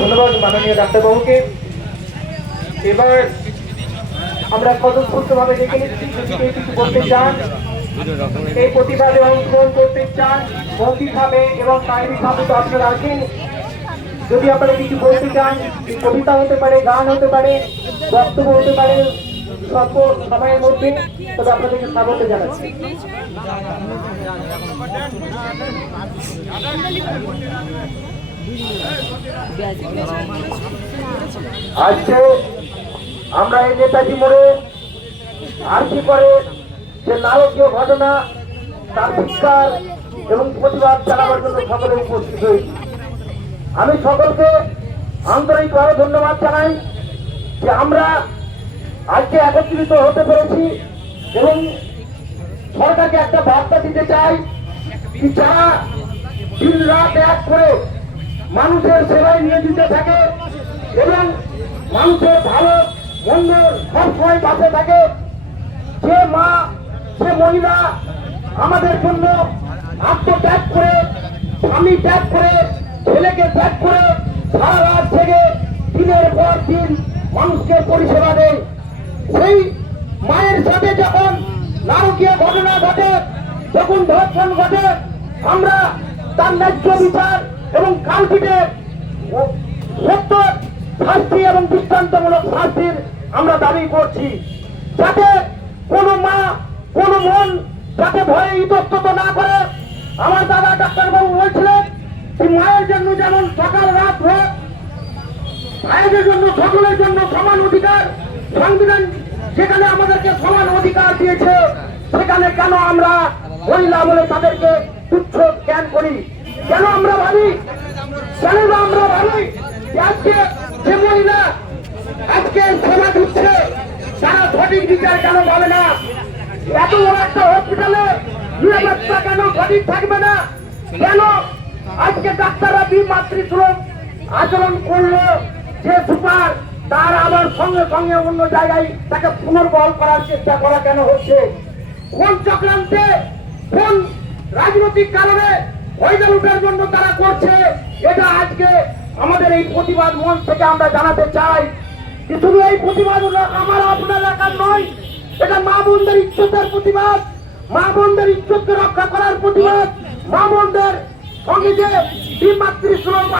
ধন্যবাদ মাননীয় ডাক্তারবাবুকে এবার আমরা স্বতঃস্ফূর্তভাবে দেখে নিচ্ছি, যদি কেউ কিছু বলতে চান, এই প্রতিবাদে অংশগ্রহণ করতে চান মৌখিকভাবে এবং শারীরিকভাবে তো আপনারা আছেন। যদি আপনারা কিছু বলতে চান কবিতা হতে পারে, গান হতে পারে, বক্তব্য হতে পারে, স্বল্প সময়ের মধ্যে, তবে আপনাদেরকে স্বাগত জানাচ্ছি। আজকে আমরা এই নেতাজি মোড়ে আর কি করে যে নারকীয় ঘটনা, তার ধিক্কার এবং প্রতিবাদ চালাবার জন্য সকলে উপস্থিত হয়েছি আমি সকলকে আন্তরিকভাবে ধন্যবাদ জানাই যে আমরা আজকে একত্রিত হতে পেরেছি এবং সরকারকে একটা বার্তা দিতে চাই যারা দিন রাত এক করে মানুষের সেবায় নিয়োজিত থাকে এবং মানুষের ভালো, মন্দ সবসময় পাশে থাকে। যে মা সে মহিলা আমাদের জন্য আত্মত্যাগ করে, স্বামী ত্যাগ করে, ছেলেকে ত্যাগ করে সারা রাত থেকে দিনের পর দিন মানুষকে পরিষেবা দেয়। সেই মায়ের সাথে যখন নারকীয় ঘটনা ঘটে, যখন ধর্ষণ ঘটে, আমরা তার ন্যায্য বিচার এবং কালপিটে সত্য শাস্তি এবং দৃষ্টান্তমূলক শাস্তির আমরা দাবি করছি। যাতে কোনো মা, কোনো মন যাতে ভয়ে ইতস্তত না করে। আমার দাদা ডাক্তারবাবু বলছিলেন মায়ের জন্য যেমন সকাল রাত হোক ভাইদের জন্য সকলের জন্য সমান অধিকার, সংবিধান যেখানে আমাদেরকে সমান অধিকার দিয়েছে, সেখানে কেন আমরা মহিলা বলে তাদেরকে তুচ্ছ জ্ঞান করি? কেন আমরা ভাবি আমরা যে আজকে যে মহিলা আজকে সেবা দিচ্ছে তারা সঠিক বিচার কেন পাবে না? এত বড় একটা হসপিটালে নিরাপত্তা কেন সঠিক থাকবে না। কেন? আজকে ডাক্তাররা বিমাতৃসুলভ আচরণ করল, যে সুপার তার আবার সঙ্গে সঙ্গে অন্য জায়গায় তাকে পুনর্বহল করার চেষ্টা করা কেন হচ্ছে? কোন চক্রান্তে, কোন রাজনৈতিক কারণে ওইটা উঠার জন্য তারা করছে, এটা আজকে আমাদের এই প্রতিবাদ মঞ্চ থেকে আমরা জানাতে চাই যে শুধু এই প্রতিবাদ আমার আপনার এলাকার নয়, এটা মা বোনদের ইজ্জতের প্রতিবাদ, মা বোনদের ইজ্জতকে রক্ষা করার প্রতিবাদ, মা বোনদের সঙ্গে যে